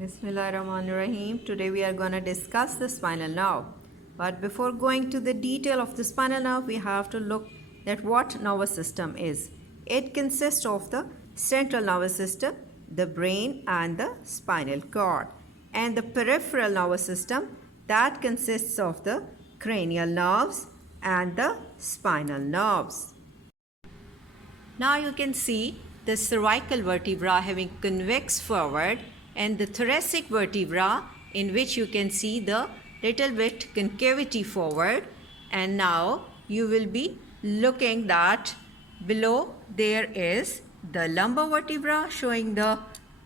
Bismillahirrahmanirrahim. Today we are going to discuss the spinal nerve. But before going to the detail of the spinal nerve, we have to look at what nervous system is. It consists of the central nervous system, the brain and the spinal cord. And the peripheral nervous system that consists of the cranial nerves and the spinal nerves. Now you can see the cervical vertebra having convex forward and the thoracic vertebra in which you can see the little bit concavity forward, and now you will be looking that below there is the lumbar vertebra showing the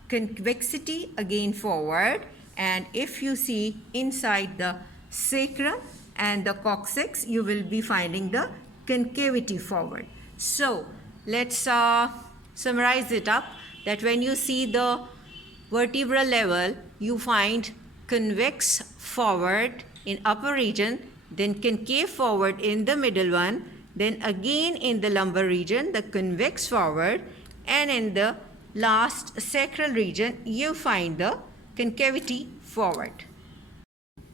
convexity again forward, and if you see inside the sacrum and the coccyx you will be finding the concavity forward. So let's summarize it up that when you see the vertebral level you find convex forward in upper region, then concave forward in the middle one, then again in the lumbar region the convex forward, and in the last sacral region you find the concavity forward.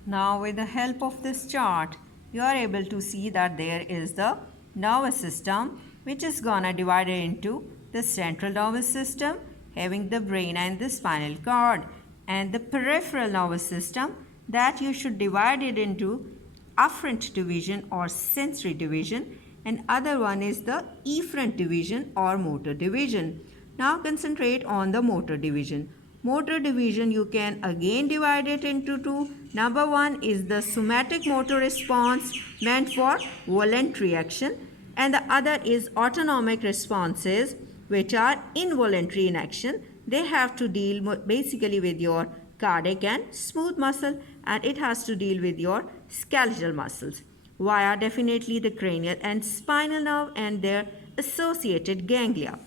Now with the help of this chart you are able to see that there is the nervous system which is gonna divide it into the central nervous system having the brain and the spinal cord, and the peripheral nervous system that you should divide it into afferent division or sensory division, and other one is the efferent division or motor division. Now concentrate on the motor division. Motor division you can again divide it into two. Number one is the somatic motor response meant for voluntary action, and the other is autonomic responses which are involuntary in action. They have to deal basically with your cardiac and smooth muscle, and it has to deal with your skeletal muscles via definitely the cranial and spinal nerve and their associated ganglia.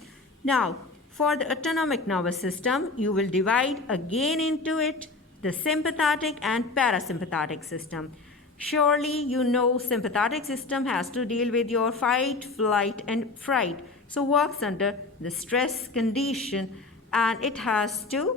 Now for the autonomic nervous system you will divide again into it the sympathetic and parasympathetic system. Surely you know sympathetic system has to deal with your fight, flight and fright. So works under the stress condition, and it has to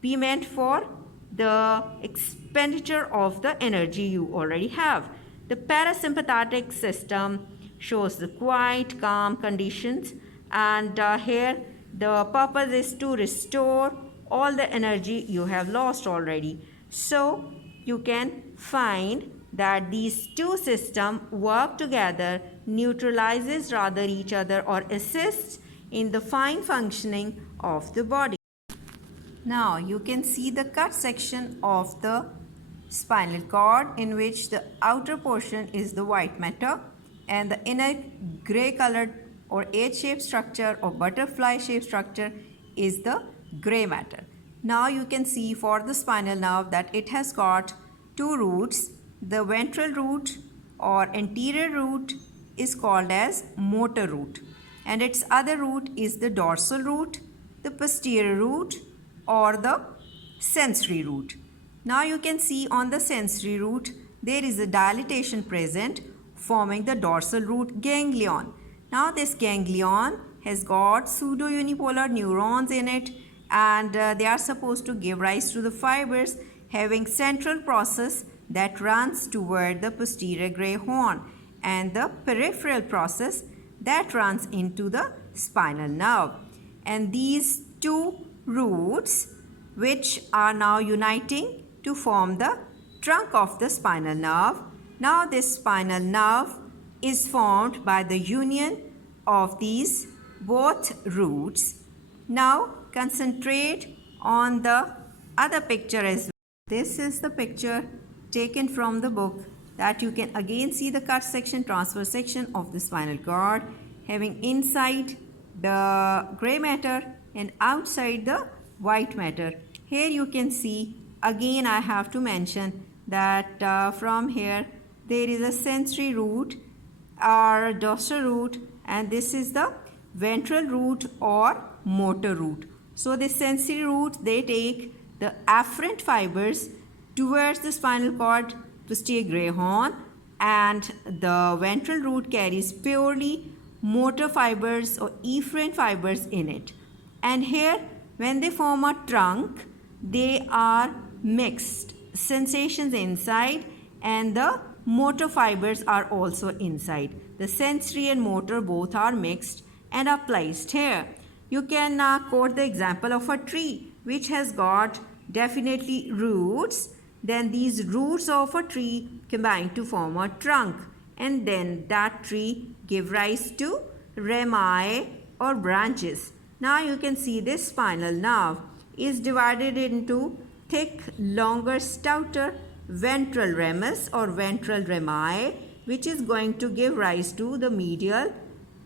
be meant for the expenditure of the energy you already have. The parasympathetic system shows the quiet, calm conditions, and here the purpose is to restore all the energy you have lost already. So you can find that these two systems work together, neutralizes rather each other or assists in the fine functioning of the body. Now you can see the cut section of the spinal cord in which the outer portion is the white matter and the inner gray colored or H-shaped structure or butterfly shaped structure is the gray matter. Now you can see for the spinal nerve that it has got two roots. The ventral root or anterior root is called as motor root, and its other root is the dorsal root, the posterior root or the sensory root. Now you can see on the sensory root there is a dilatation present forming the dorsal root ganglion. Now this ganglion has got pseudo-unipolar neurons in it, and they are supposed to give rise to the fibers having central process that runs toward the posterior gray horn and the peripheral process that runs into the spinal nerve. And these two roots which are now uniting to form the trunk of the spinal nerve. Now this spinal nerve is formed by the union of these both roots. Now concentrate on the other picture as well. This is the picture taken from the book that you can again see the cut section, transverse section of the spinal cord having inside the gray matter and outside the white matter. Here you can see again I have to mention that from here there is a sensory root or dorsal root, and this is the ventral root or motor root. So the sensory root they take the afferent fibers towards the spinal cord posterior gray horn, and the ventral root carries purely motor fibers or efferent fibers in it. And here when they form a trunk, they are mixed. Sensations inside and the motor fibers are also inside. The sensory and motor both are mixed and are placed here. You can quote the example of a tree which has got definitely roots. Then these roots of a tree combine to form a trunk, and then that tree give rise to rami or branches. Now you can see this spinal nerve is divided into thick, longer, stouter ventral ramus or ventral rami, which is going to give rise to the medial,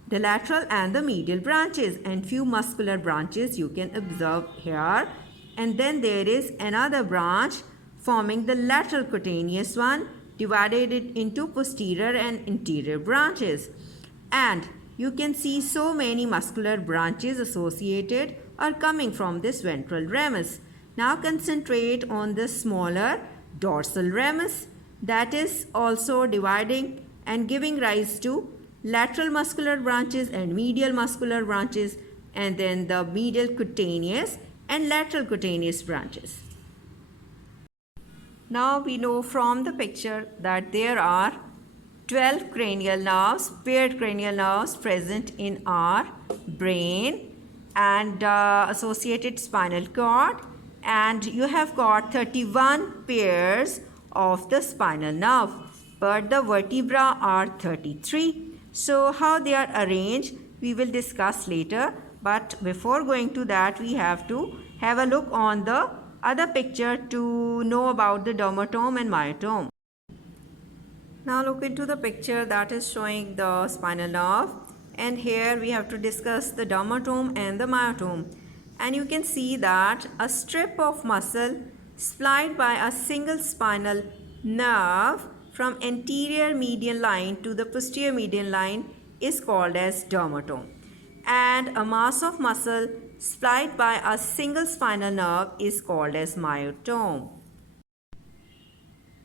the lateral and the medial branches, and few muscular branches you can observe here. And then there is another branch forming the lateral cutaneous one, divided it into posterior and interior branches. And you can see so many muscular branches associated are coming from this ventral ramus. Now concentrate on the smaller dorsal ramus that is also dividing and giving rise to lateral muscular branches and medial muscular branches, and then the medial cutaneous and lateral cutaneous branches. Now we know from the picture that there are 12 cranial nerves, paired cranial nerves present in our brain and associated spinal cord, and you have got 31 pairs of the spinal nerve, but the vertebra are 33. So how they are arranged we will discuss later, but before going to that we have to have a look on the other picture to know about the dermatome and myotome. Now look into the picture that is showing the spinal nerve, and here we have to discuss the dermatome and the myotome. And you can see that a strip of muscle supplied by a single spinal nerve from anterior median line to the posterior median line is called as dermatome, and a mass of muscle supplied by a single spinal nerve is called as myotome.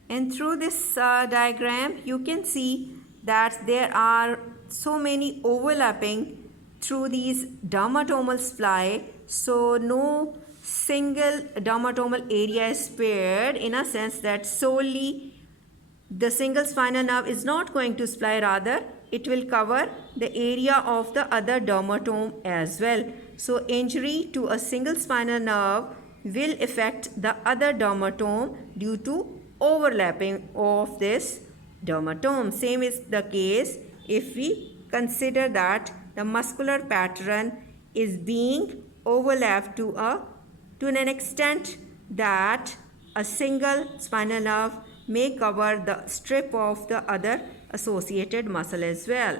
And through this diagram you can see that there are so many overlapping through these dermatomal supply, so no single dermatomal area is spared, in a sense that solely the single spinal nerve is not going to supply, rather it will cover the area of the other dermatome as well. So injury to a single spinal nerve will affect the other dermatome due to overlapping of this dermatome. Same is the case if we consider that the muscular pattern is being overlapped to an extent that a single spinal nerve may cover the strip of the other associated muscle as well.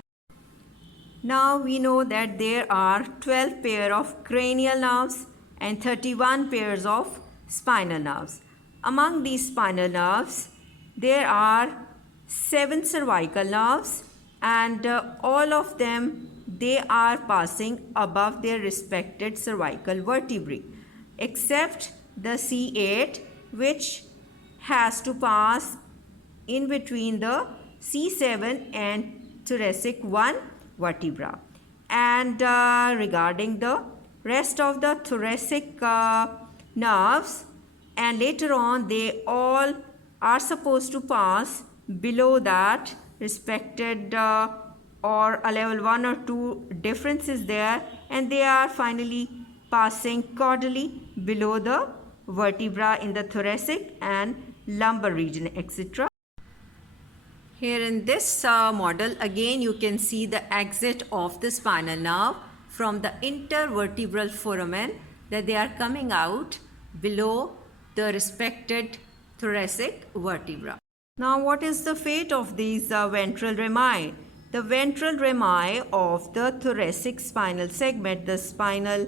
Now we know that there are 12 pair of cranial nerves and 31 pairs of spinal nerves. Among these spinal nerves, there are 7 cervical nerves, and all of them they are passing above their respected cervical vertebrae, except the C8, which has to pass in between the C7 and thoracic 1 vertebra. And regarding the rest of the thoracic nerves, and later on they all are supposed to pass below that respected or a level 1 or 2 difference is there, and they are finally passing caudally below the vertebra in the thoracic and lumbar region, etc. Here in this model again you can see the exit of the spinal nerve from the intervertebral foramen, that they are coming out below the respected thoracic vertebra. Now what is the fate of these ventral rami? The ventral rami of the thoracic spinal segment, the spinal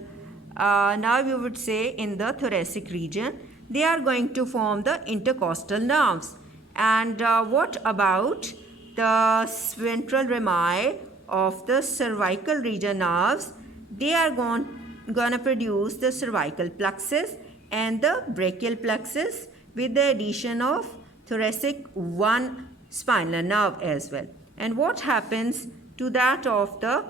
nerve you would say in the thoracic region, they are going to form the intercostal nerves. And what about the ventral rami of the cervical region nerves? They are gonna produce the cervical plexus and the brachial plexus with the addition of thoracic 1 spinal nerve as well. And what happens to that of the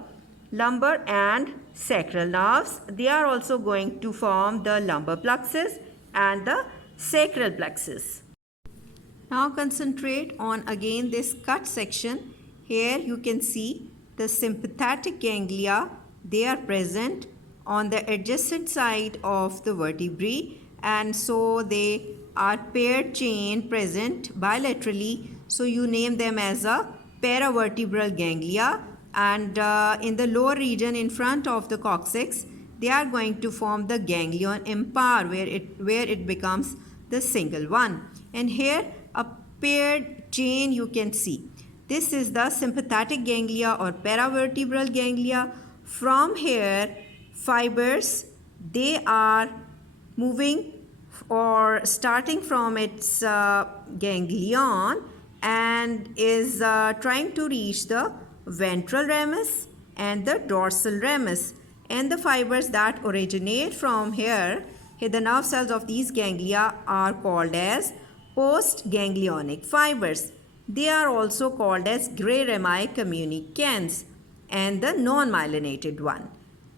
lumbar and sacral nerves? They are also going to form the lumbar plexus and the sacral plexus. Now concentrate on again this cut section. Here you can see the sympathetic ganglia. They are present on the adjacent side of the vertebrae, and so they are paired chain present bilaterally. So you name them as a paravertebral ganglia, and in the lower region in front of the coccyx, they are going to form the ganglion impar where it becomes the single one. And here a paired chain you can see. This is the sympathetic ganglia or paravertebral ganglia. From here, fibers, they are moving or starting from its ganglion and is trying to reach the ventral ramus and the dorsal ramus. And the fibers that originate from here, the nerve cells of these ganglia are called as postganglionic fibers. They are also called as gray rami communicans and the non-myelinated one.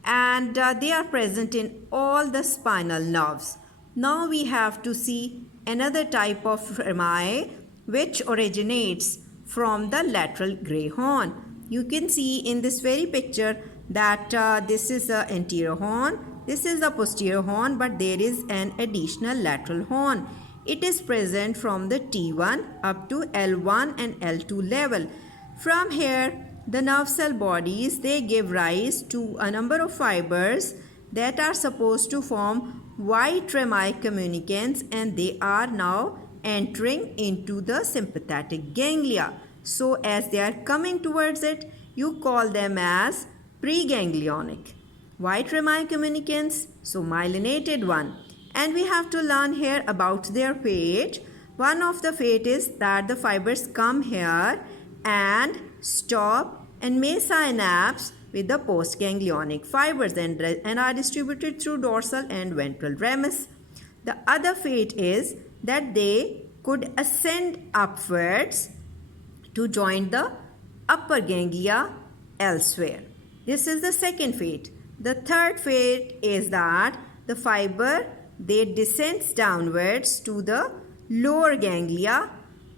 And they are present in all the spinal nerves. Now we have to see another type of rami which originates from the lateral gray horn. You can see in this very picture that this is the anterior horn, this is the posterior horn, but there is an additional lateral horn. It is present from the T1 up to L1 and L2 level. From here, the nerve cell bodies, they give rise to a number of fibers that are supposed to form white rami communicants, and they are now entering into the sympathetic ganglia. So as they are coming towards it, you call them as preganglionic. White rami communicants, so myelinated one. And we have to learn here about their fate. One of the fate is that the fibers come here and stop and may synapse with the postganglionic fibers and are distributed through dorsal and ventral ramus. The other fate is that they could ascend upwards to join the upper ganglia elsewhere. This is the second fate. The third fate is that the fiber, they descends downwards to the lower ganglia,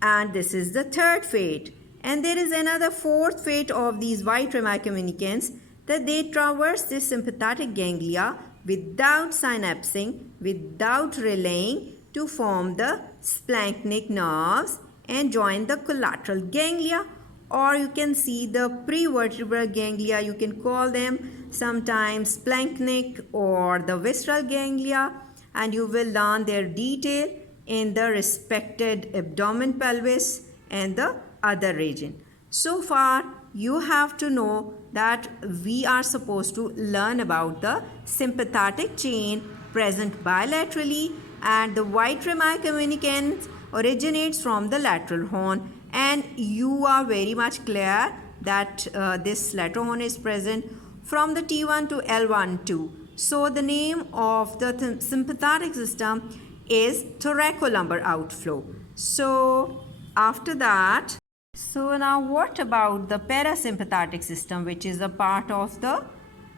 and this is the third fate. And there is another fourth fate of these white rami communicants, that they traverse this sympathetic ganglia without synapsing, without relaying to form the splanchnic nerves and join the collateral ganglia, or you can see the prevertebral ganglia. You can call them sometimes splanchnic or the visceral ganglia, and you will learn their detail in the respected abdomen, pelvis and the other region. So far you have to know that we are supposed to learn about the sympathetic chain present bilaterally, and the white rami communicant originates from the lateral horn, and you are very much clear that this lateral horn is present from the T1 to L1 too. So the name of the sympathetic system is thoracolumbar outflow. So after that, so now what about the parasympathetic system, which is a part of the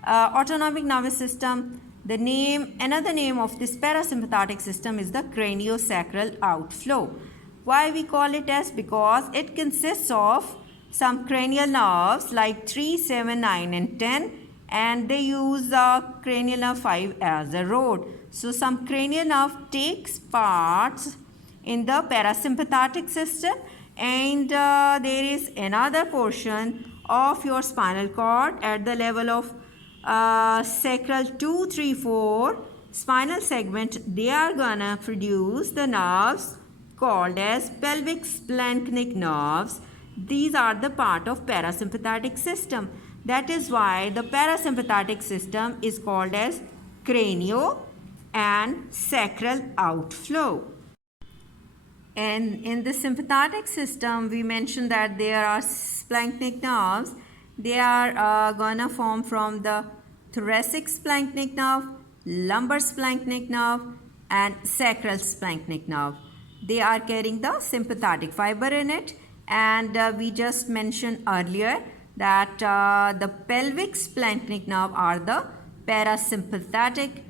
autonomic nervous system? The name, another name of this parasympathetic system is the craniosacral outflow. Why we call it as? Because it consists of some cranial nerves like 3, 7, 9 and 10, and they use cranial nerve 5 as a road. So some cranial nerve takes parts in the parasympathetic system, and there is another portion of your spinal cord at the level of sacral 2, 3, 4 spinal segment. They are gonna produce the nerves called as pelvic splanchnic nerves. These are the part of parasympathetic system. That is why the parasympathetic system is called as cranio and sacral outflow. And in the sympathetic system, we mentioned that there are splanchnic nerves. They are gonna form from the thoracic splanchnic nerve, lumbar splanchnic nerve and sacral splanchnic nerve. They are carrying the sympathetic fiber in it, and we just mentioned earlier that the pelvic splanchnic nerve are the parasympathetic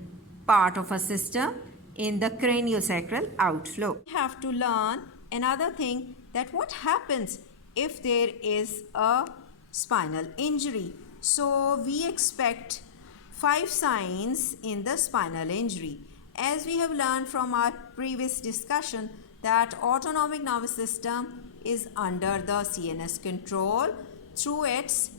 part of a system, in the craniosacral outflow. We have to learn another thing, that what happens if there is a spinal injury. So we expect 5 signs in the spinal injury. As we have learned from our previous discussion that autonomic nervous system is under the CNS control through its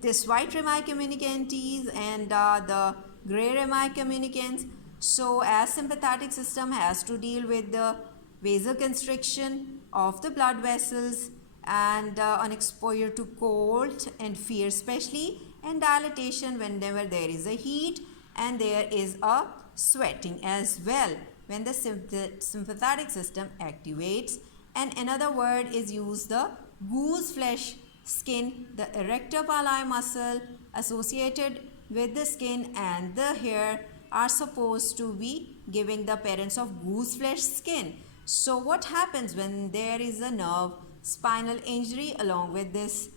this white rami communicants and the gray rami communicants. So as sympathetic system has to deal with the vasoconstriction of the blood vessels and on exposure to cold and fear especially, and dilatation whenever there is a heat, and there is a sweating as well when the sympathetic system activates. And another word is used, the goose flesh skin, the erector pili muscle associated with the skin and the hair are supposed to be giving the appearance of goose flesh skin. So what happens when there is a nerve spinal injury along with this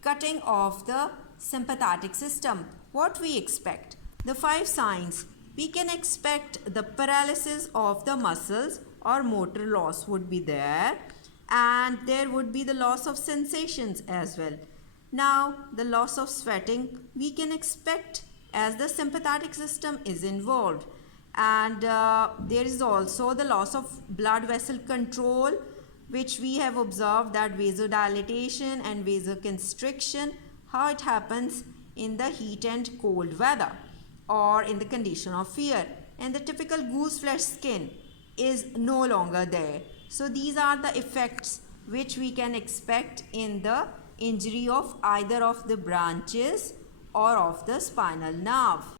cutting of the sympathetic system? What we expect? The 5 signs. We can expect the paralysis of the muscles or motor loss would be there, and there would be the loss of sensations as well. Now the loss of sweating we can expect as the sympathetic system is involved, and there is also the loss of blood vessel control, which we have observed that vasodilatation and vasoconstriction, how it happens in the heat and cold weather or in the condition of fear, and the typical goose flesh skin is no longer there. So these are the effects which we can expect in the injury of either of the branches or of the spinal nerve.